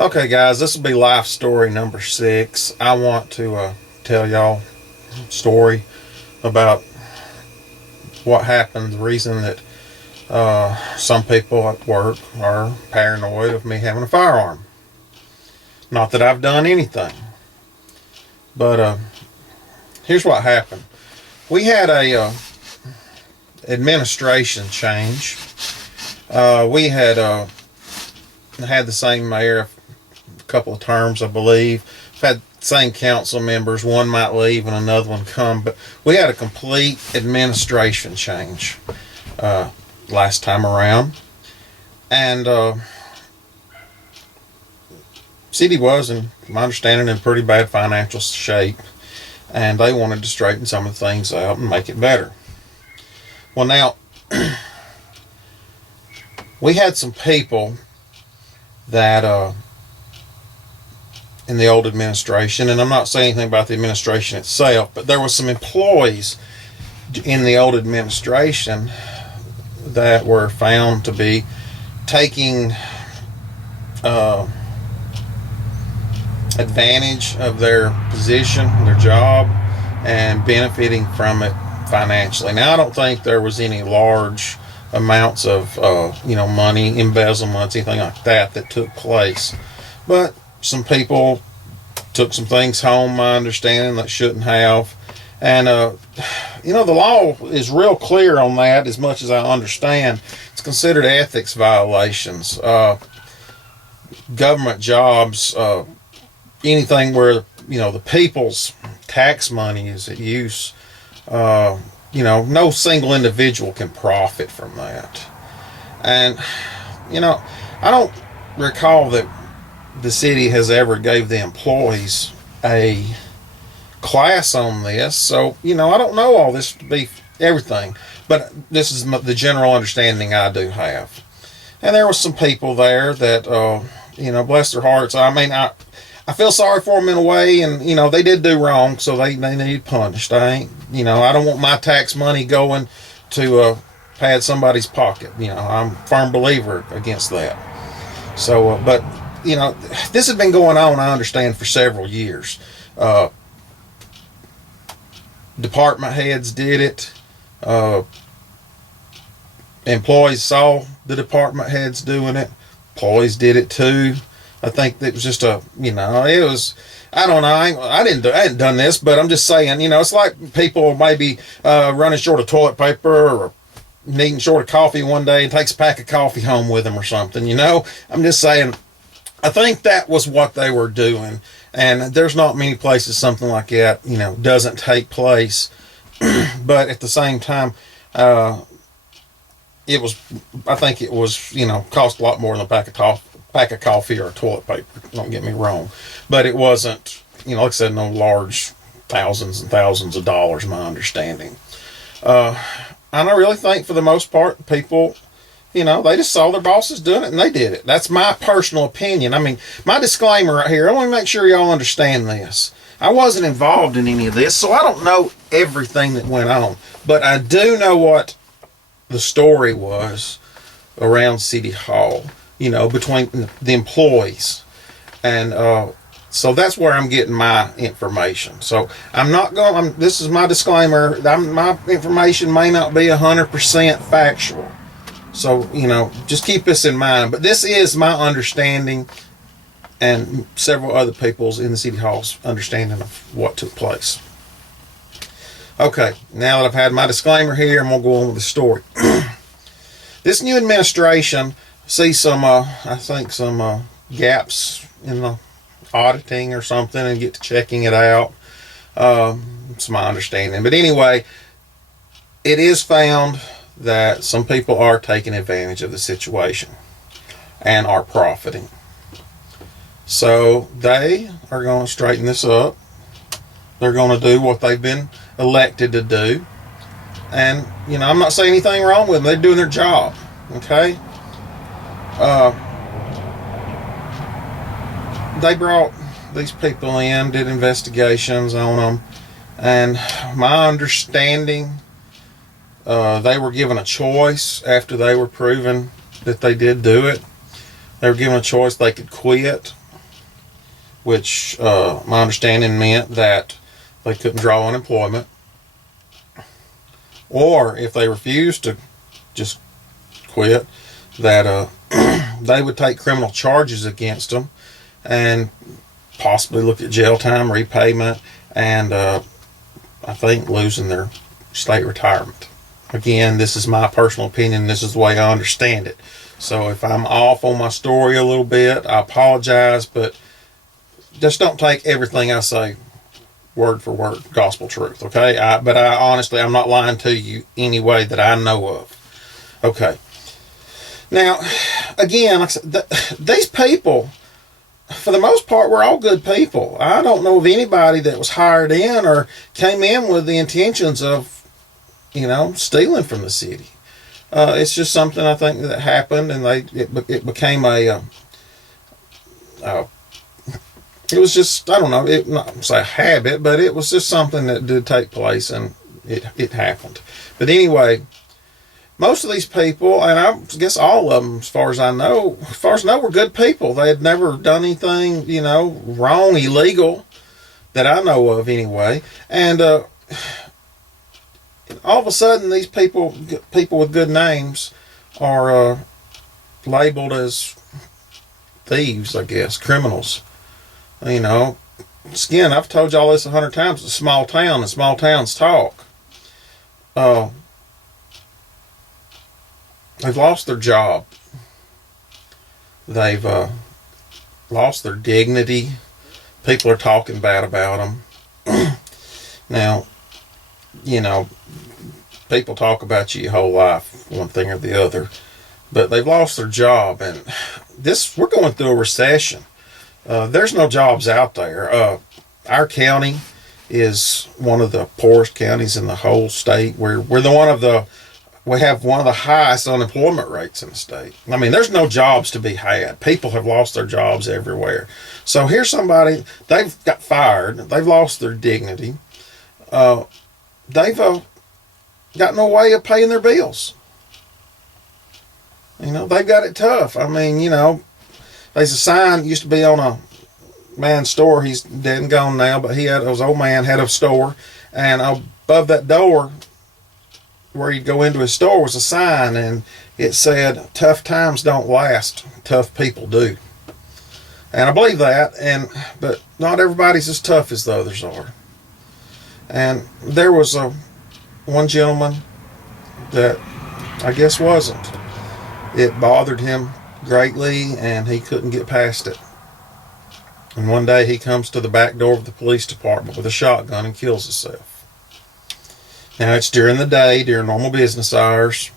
Okay, guys, this will be life story number 6. I want to tell y'all a story about what happened, the reason that some people at work are paranoid of me having a firearm. Not that I've done anything, but here's what happened. We had a administration change. We had had the same mayor a couple of terms, I believe. We've had the same council members. One might leave and another one come, but we had a complete administration change last time around. And city was, in my understanding, in pretty bad financial shape, and they wanted to straighten some of the things out and make it better. Well, now, we had some people that in the old administration, and I'm not saying anything about the administration itself, but there was some employees in the old administration that were found to be taking advantage of their position, their job, and benefiting from it financially. Now, I don't think there was any large amounts of money, embezzlements, anything like that took place, but some people took some things home, my understanding, that shouldn't have. And the law is real clear on that. As much as I understand, it's considered ethics violations. Government jobs, anything where the people's tax money is at use, no single individual can profit from that. And I don't recall that the city has ever gave the employees a class on this, so I don't know all this to be everything, but this is the general understanding I do have. And there was some people there that bless their hearts, I feel sorry for them in a way, and they did do wrong, so they need punished. I don't want my tax money going to pad somebody's pocket. I'm a firm believer against that. So, but this has been going on, I understand, for several years. Department heads did it. Employees saw the department heads doing it. Employees did it too. I think it was just it was, I don't know, I hadn't done this, but I'm just saying, it's like people maybe running short of toilet paper or needing short of coffee one day and takes a pack of coffee home with them or something, I'm just saying, I think that was what they were doing, and there's not many places something like that, doesn't take place, but at the same time, I think it was, cost a lot more than a pack of coffee or toilet paper, don't get me wrong, but it wasn't, like I said, no large thousands and thousands of dollars, my understanding. And I really think for the most part, people, they just saw their bosses doing it and they did it. That's my personal opinion. My disclaimer right here, I want to make sure y'all understand this. I wasn't involved in any of this, so I don't know everything that went on, but I do know what the story was around City Hall, between the employees. And so that's where I'm getting my information. So I'm not going, this is my disclaimer, my information may not be 100% factual. So, just keep this in mind. But this is my understanding and several other people's in the City Hall's understanding of what took place. Okay, now that I've had my disclaimer here, I'm going to go on with the story. This new administration sees some gaps in the auditing or something and get to checking it out. It's my understanding. But anyway, it is found that some people are taking advantage of the situation and are profiting. So they are going to straighten this up. They're going to do what they've been elected to do. And, I'm not saying anything wrong with them. They're doing their job. Okay? They brought these people in, did investigations on them. And my understanding, they were given a choice after they were proven that they did do it. They were given a choice. They could quit which my understanding meant that they couldn't draw unemployment, or if they refused to just quit, that they would take criminal charges against them and possibly look at jail time, repayment, and I think losing their state retirement. Again, this is my personal opinion. This is the way I understand it. So if I'm off on my story a little bit, I apologize, but just don't take everything I say word for word, gospel truth, okay? But I honestly, I'm not lying to you any way that I know of. Okay. Now, again, like I said, these people, for the most part, were all good people. I don't know of anybody that was hired in or came in with the intentions of, stealing from the city. It's just something I think that happened, and it became it was just, I don't know, not say a habit, but it was just something that did take place, and it happened. But anyway, most of these people, and I guess all of them, as far as I know, were good people. They had never done anything, wrong, illegal, that I know of anyway. And all of a sudden, these people with good names are labeled as thieves, I guess, criminals. Again, I've told y'all this 100 times. It's a small town, and small towns talk. They've lost their job. They've lost their dignity. People are talking bad about them. Now, people talk about you your whole life, one thing or the other, but they've lost their job, and we're going through a recession. There's no jobs out there. Our county is one of the poorest counties in the whole state. We have one of the highest unemployment rates in the state. I mean, there's no jobs to be had. People have lost their jobs everywhere. So here's somebody, they've got fired. They've lost their dignity. They've got no way of paying their bills. They've got it tough. I mean, there's a sign used to be on a man's store. He's dead and gone now, but his old man had a store, and above that door where you'd go into his store was a sign, and it said, "Tough times don't last, tough people do." And I believe that, but not everybody's as tough as the others are. And there was one gentleman that I guess wasn't. It bothered him greatly, and he couldn't get past it. And one day he comes to the back door of the police department with a shotgun and kills himself. Now, it's during the day, during normal business hours,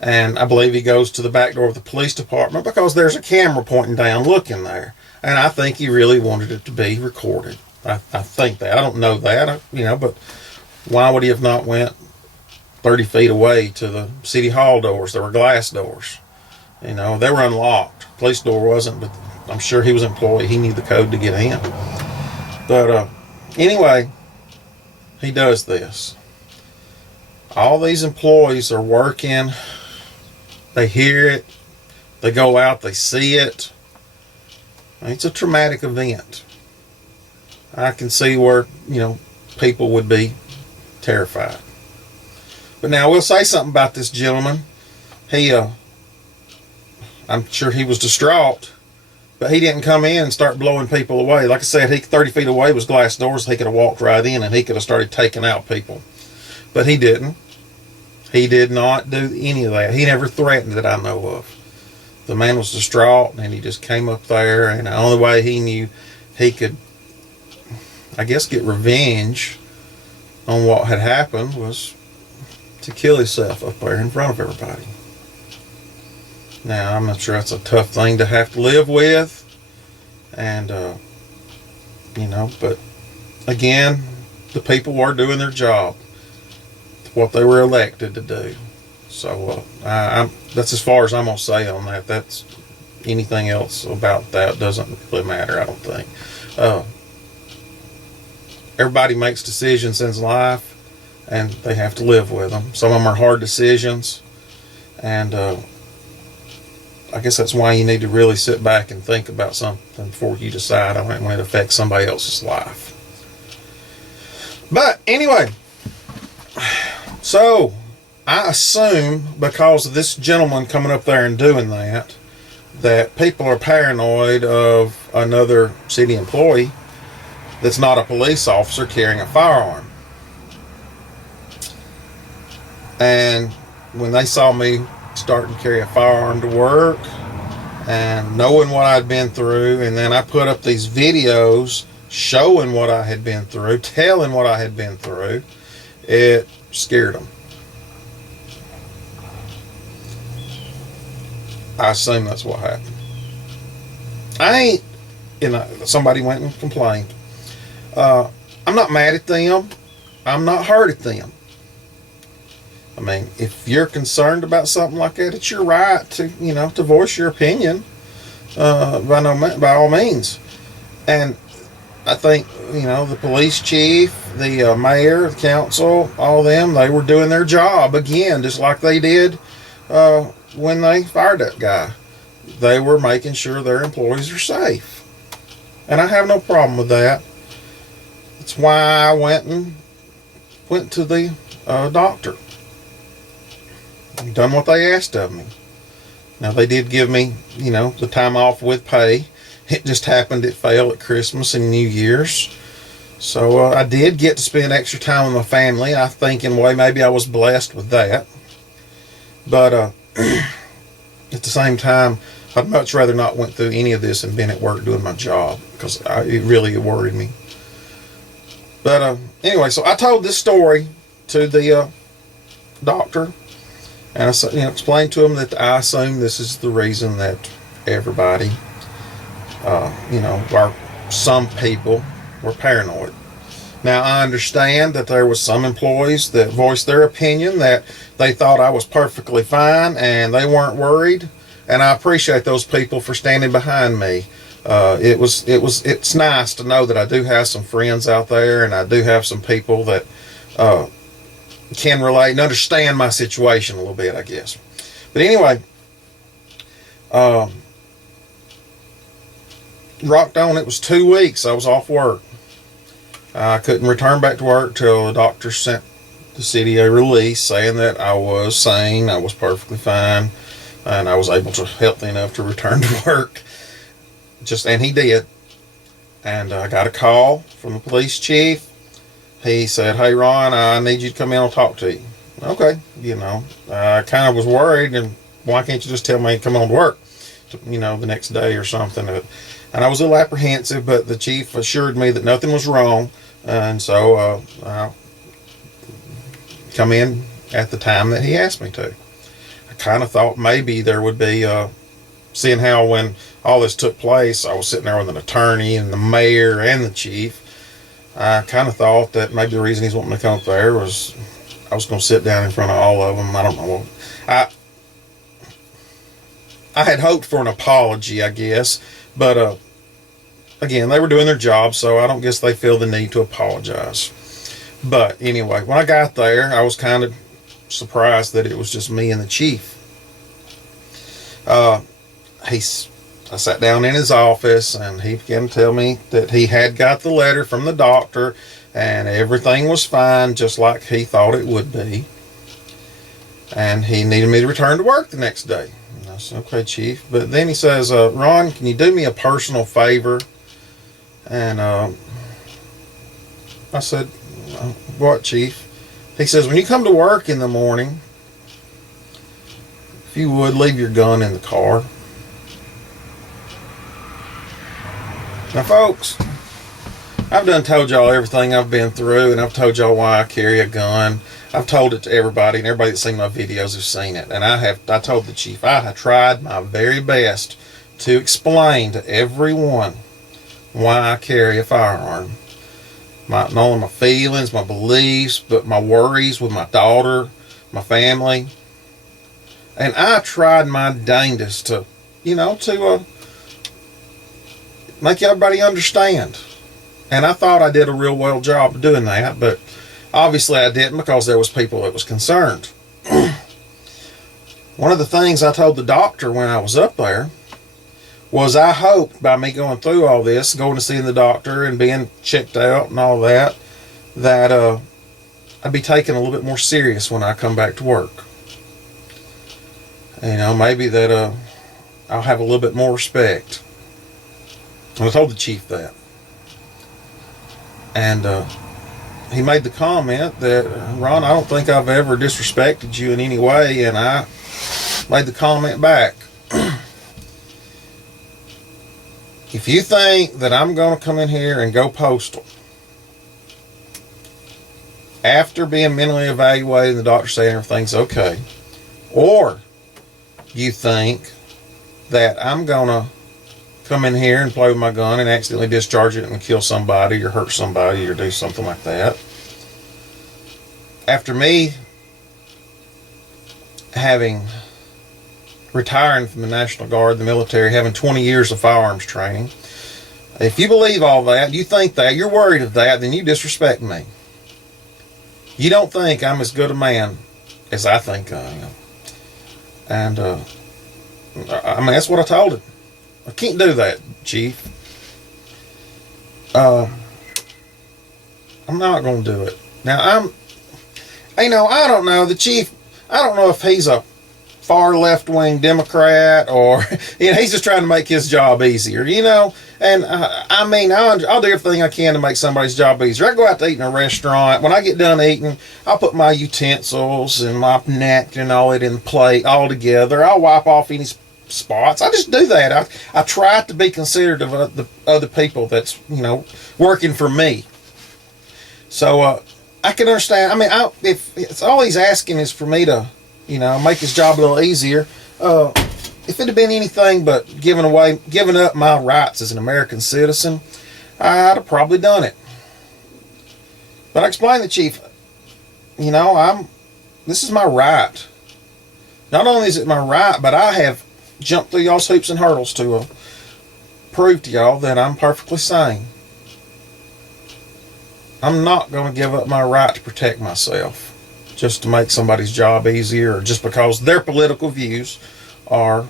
and I believe he goes to the back door of the police department because there's a camera pointing down looking there. And I think he really wanted it to be recorded. I think that. I don't know that, but why would he have not went 30 feet away to the city hall doors? There were glass doors. They were unlocked. Police door wasn't, but I'm sure he was employed. He knew the code to get in. But anyway, he does this. All these employees are working. They hear it. They go out. They see it. It's a traumatic event. I can see where, people would be terrified. But now we'll say something about this gentleman. I'm sure he was distraught, but he didn't come in and start blowing people away. Like I said, 30 feet away was glass doors. He could have walked right in, and he could have started taking out people. But he didn't. He did not do any of that. He never threatened that I know of. The man was distraught, and he just came up there, and the only way he knew he could, I guess, get revenge on what had happened was to kill himself up there in front of everybody. Now, I'm not sure that's a tough thing to have to live with, and, but again, the people were doing their job, what they were elected to do. So that's as far as I'm going to say on that. That's anything else about that doesn't really matter, I don't think. Everybody makes decisions in life, and they have to live with them. Some of them are hard decisions, and I guess that's why you need to really sit back and think about something before you decide on it when it affects somebody else's life. But anyway, so I assume because of this gentleman coming up there and doing that, that people are paranoid of another city employee that's not a police officer carrying a firearm. And when they saw me starting to carry a firearm to work and knowing what I'd been through, and then I put up these videos showing what I had been through, telling what I had been through, it scared them. I assume that's what happened. Somebody went and complained. I'm not mad at them. I'm not hurt at them. I mean, if you're concerned about something like that, it's your right to, to voice your opinion, by all means. And I think, the police chief, the mayor, the council, all of them, they were doing their job again, just like they did when they fired that guy. They were making sure their employees are safe. And I have no problem with that. That's why I went to the doctor. Done what they asked of me. Now, they did give me, the time off with pay. It just happened it fell at Christmas and New Year's. So I did get to spend extra time with my family. I think in a way maybe I was blessed with that. But at the same time, I'd much rather not went through any of this and been at work doing my job, because it really worried me. But anyway, so I told this story to the doctor, and I explained to him that I assume this is the reason that everybody, or some people were paranoid. Now, I understand that there was some employees that voiced their opinion that they thought I was perfectly fine and they weren't worried, and I appreciate those people for standing behind me. It's nice to know that I do have some friends out there, and I do have some people that can relate and understand my situation a little bit, I guess. But anyway, rocked on. It was 2 weeks I was off work. I couldn't return back to work till the doctor sent the city a release saying that I was sane, I was perfectly fine, and I was able to, healthy enough to return to work. And he did. And I got a call from the police chief. He said, "Hey, Ron, I need you to come in and talk to you." Okay, I kind of was worried, and why can't you just tell me to come on to work, the next day or something? And I was a little apprehensive, but the chief assured me that nothing was wrong, and so I come in at the time that he asked me to. I kind of thought maybe there would be, seeing how when all this took place, I was sitting there with an attorney and the mayor and the chief. I kind of thought that maybe the reason he's wanting me to come up there was I was going to sit down in front of all of them. I don't know. I had hoped for an apology, I guess, but again, they were doing their job, so I don't guess they feel the need to apologize. But anyway, when I got there, I was kind of surprised that it was just me and the chief. I sat down in his office, and he began to tell me that he had got the letter from the doctor and everything was fine, just like he thought it would be, and he needed me to return to work the next day. And I said, "Okay, chief." But then he says, "Ron, can you do me a personal favor?" And I said, "What, chief?" He says, "When you come to work in the morning, if you would, leave your gun in the car." Now, folks, I've done told y'all everything I've been through, and I've told y'all why I carry a gun. I've told it to everybody, and everybody that's seen my videos has seen it. And I told the chief, I have tried my very best to explain to everyone why I carry a firearm. Not only my feelings, my beliefs, but my worries with my daughter, my family. And I tried my dangest to make everybody understand. And I thought I did a real well job of doing that, but obviously I didn't, because there was people that was concerned. One of the things I told the doctor when I was up there was I hoped by me going through all this, going to see the doctor and being checked out and all that, that I'd be taken a little bit more serious when I come back to work. You know, maybe that I'll have a little bit more respect. And I told the chief that. And he made the comment that, Ron, I don't think I've ever disrespected you in any way. And I made the comment back. If you think that I'm going to come in here and go postal after being mentally evaluated and the doctor saying everything's okay, or you think that I'm going to come in here and play with my gun and accidentally discharge it and kill somebody or hurt somebody or do something like that, after me retiring from the National Guard, the military, having 20 years of firearms training, if you believe all that, you think that, you're worried of that, then you disrespect me. You don't think I'm as good a man as I think I am. And, I mean, that's what I told him. I can't do that, Chief. I'm not going to do it. Now, I don't know, the Chief, I don't know if he's a far left-wing Democrat or, he's just trying to make his job easier, and I'll do everything I can to make somebody's job easier. I go out to eat in a restaurant. When I get done eating, I'll put my utensils and my napkin and all it in the plate all together. I'll wipe off any spots. I just do that. I try to be considerate of the other people that's, working for me. So, I can understand. I mean, if it's all he's asking is for me to, make his job a little easier. If it had been anything but giving up my rights as an American citizen, I'd have probably done it. But I explained to the Chief, this is my right. Not only is it my right, but I have jumped through y'all's hoops and hurdles to prove to y'all that I'm perfectly sane. I'm not going to give up my right to protect myself just to make somebody's job easier or just because their political views are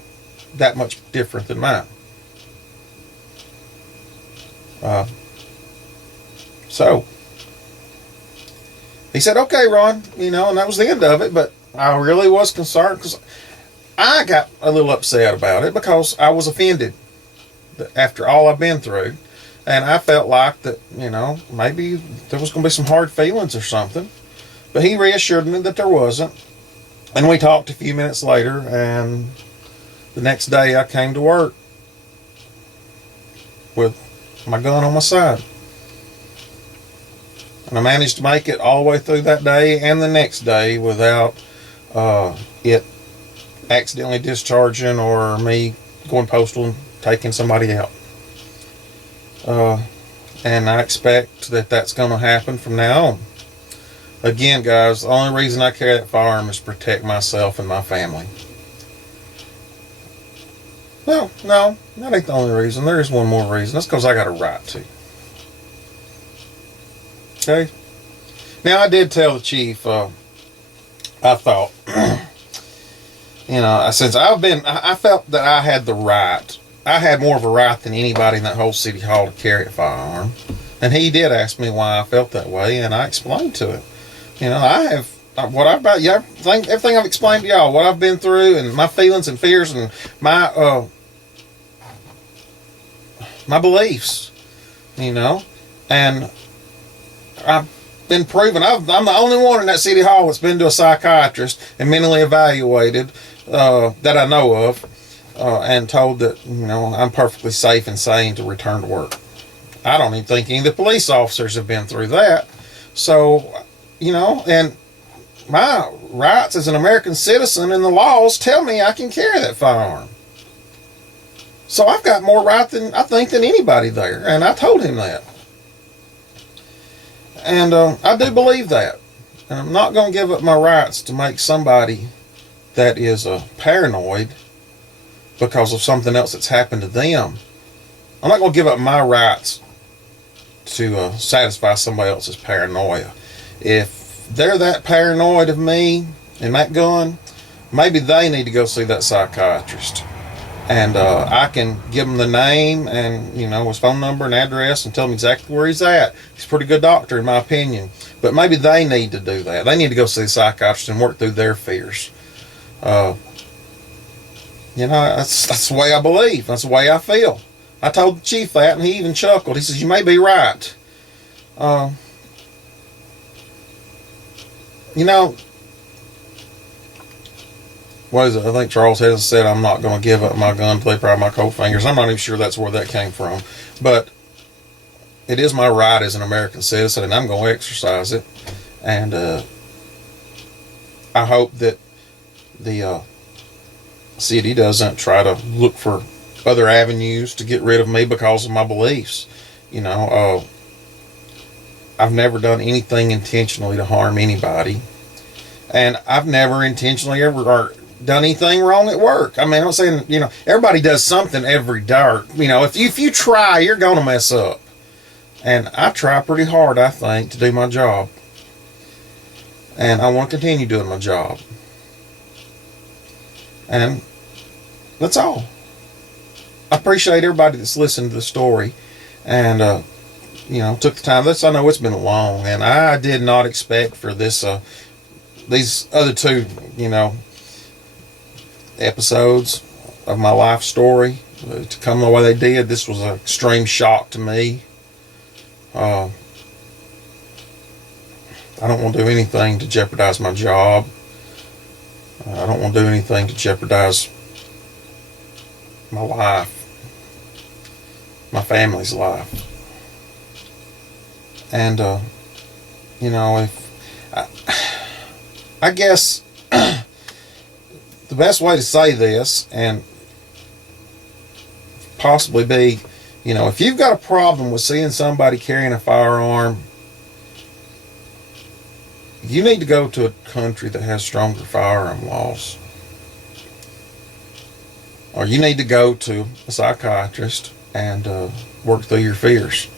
that much different than mine. So he said, okay, Ron, and that was the end of it. But I really was concerned because I got a little upset about it because I was offended after all I've been through. And I felt like that, maybe there was going to be some hard feelings or something. But he reassured me that there wasn't. And we talked a few minutes later, and the next day I came to work with my gun on my side. And I managed to make it all the way through that day and the next day without it accidentally discharging or me going postal and taking somebody out. And I expect that that's going to happen from now on. Again, guys, the only reason I carry that firearm is to protect myself and my family. No, that ain't the only reason. There is one more reason. That's because I got a right to. Okay? Now, I did tell the Chief, I thought, since I felt that I had the right. I had more of a right than anybody in that whole city hall to carry a firearm. And he did ask me why I felt that way, and I explained to him. I have everything I've explained to y'all, what I've been through, and my feelings and fears, and my beliefs, and I've been proven. I'm the only one in that city hall that's been to a psychiatrist and mentally evaluated that I know of, and told that I'm perfectly safe and sane to return to work. I don't even think any of the police officers have been through that. So, and my rights as an American citizen and the laws tell me I can carry that firearm. So I've got more right than anybody there, and I told him that. And I do believe that. And I'm not going to give up my rights to make somebody that is paranoid because of something else that's happened to them. I'm not going to give up my rights to satisfy somebody else's paranoia. If they're that paranoid of me and that gun, maybe they need to go see that psychiatrist. And I can give him the name and, his phone number and address and tell him exactly where he's at. He's a pretty good doctor, in my opinion. But maybe they need to do that. They need to go see a psychiatrist and work through their fears. That's the way I believe. That's the way I feel. I told the chief that, and he even chuckled. He says, "You may be right." What is it? I think Charles Hess said, "I'm not going to give up my gun till they pry my cold fingers." I'm not even sure that's where that came from. But it is my right as an American citizen, and I'm going to exercise it. And I hope that the city doesn't try to look for other avenues to get rid of me because of my beliefs. I've never done anything intentionally to harm anybody. And I've never intentionally ever done anything wrong at work. I mean, I'm saying, everybody does something every day. If you try, you're going to mess up. And I try pretty hard, I think, to do my job. And I want to continue doing my job. And that's all. I appreciate everybody that's listened to the story and, took the time. I know it's been long, and I did not expect for this, these other two, episodes of my life story to come the way they did. This was an extreme shock to me. I don't want to do anything to jeopardize my job. I don't want to do anything to jeopardize my life, my family's life. And, I guess the best way to say this, and possibly be, if you've got a problem with seeing somebody carrying a firearm, you need to go to a country that has stronger firearm laws. Or you need to go to a psychiatrist and work through your fears.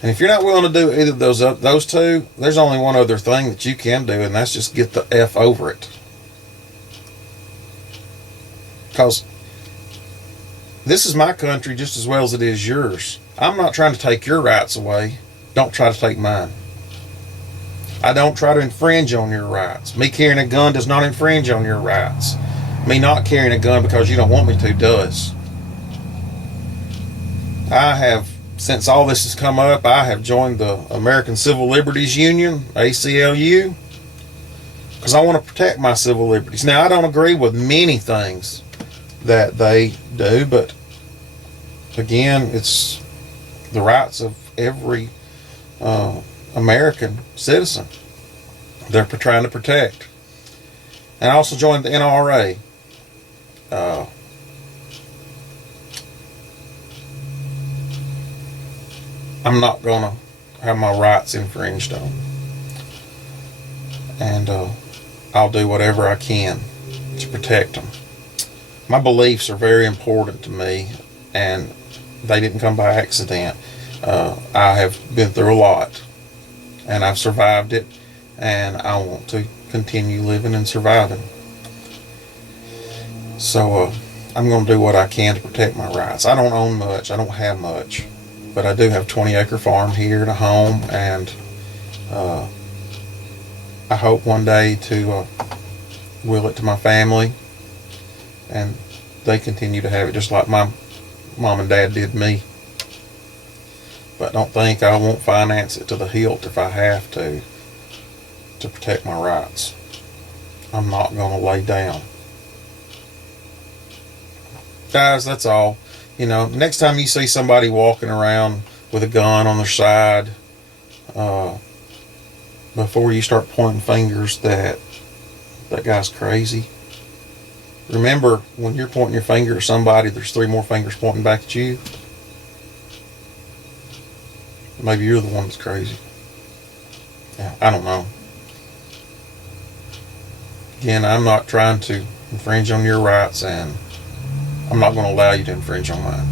And if you're not willing to do either of those two, there's only one other thing that you can do, and that's just get the F over it. Because this is my country just as well as it is yours. I'm not trying to take your rights away. Don't try to take mine. I don't try to infringe on your rights. Me carrying a gun does not infringe on your rights. Me not carrying a gun because you don't want me to does. I have, since all this has come up, I have joined the American Civil Liberties Union, ACLU, because I want to protect my civil liberties. Now, I don't agree with many things that they do, but again, it's the rights of every American citizen they're trying to protect. And I also joined the NRA. I'm not going to have my rights infringed on. And I'll do whatever I can to protect them. My beliefs are very important to me, and they didn't come by accident. I have been through a lot, and I've survived it, and I want to continue living and surviving. So I'm going to do what I can to protect my rights. I don't own much. I don't have much. But I do have a 20-acre farm here and a home, and I hope one day to will it to my family, and they continue to have it just like my mom and dad did me. But don't think I won't finance it to the hilt if I have to protect my rights. I'm not going to lay down. Guys, that's all. Next time you see somebody walking around with a gun on their side, before you start pointing fingers that guy's crazy, remember, when you're pointing your finger at somebody, there's 3 more fingers pointing back at you. Maybe you're the one that's crazy. Yeah, I don't know. Again, I'm not trying to infringe on your rights, and I'm not going to allow you to infringe on mine.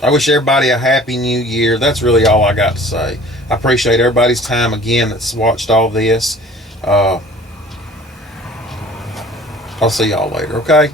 I wish everybody a happy new year. That's really all I got to say. I appreciate everybody's time again that's watched all this. I'll see y'all later, okay?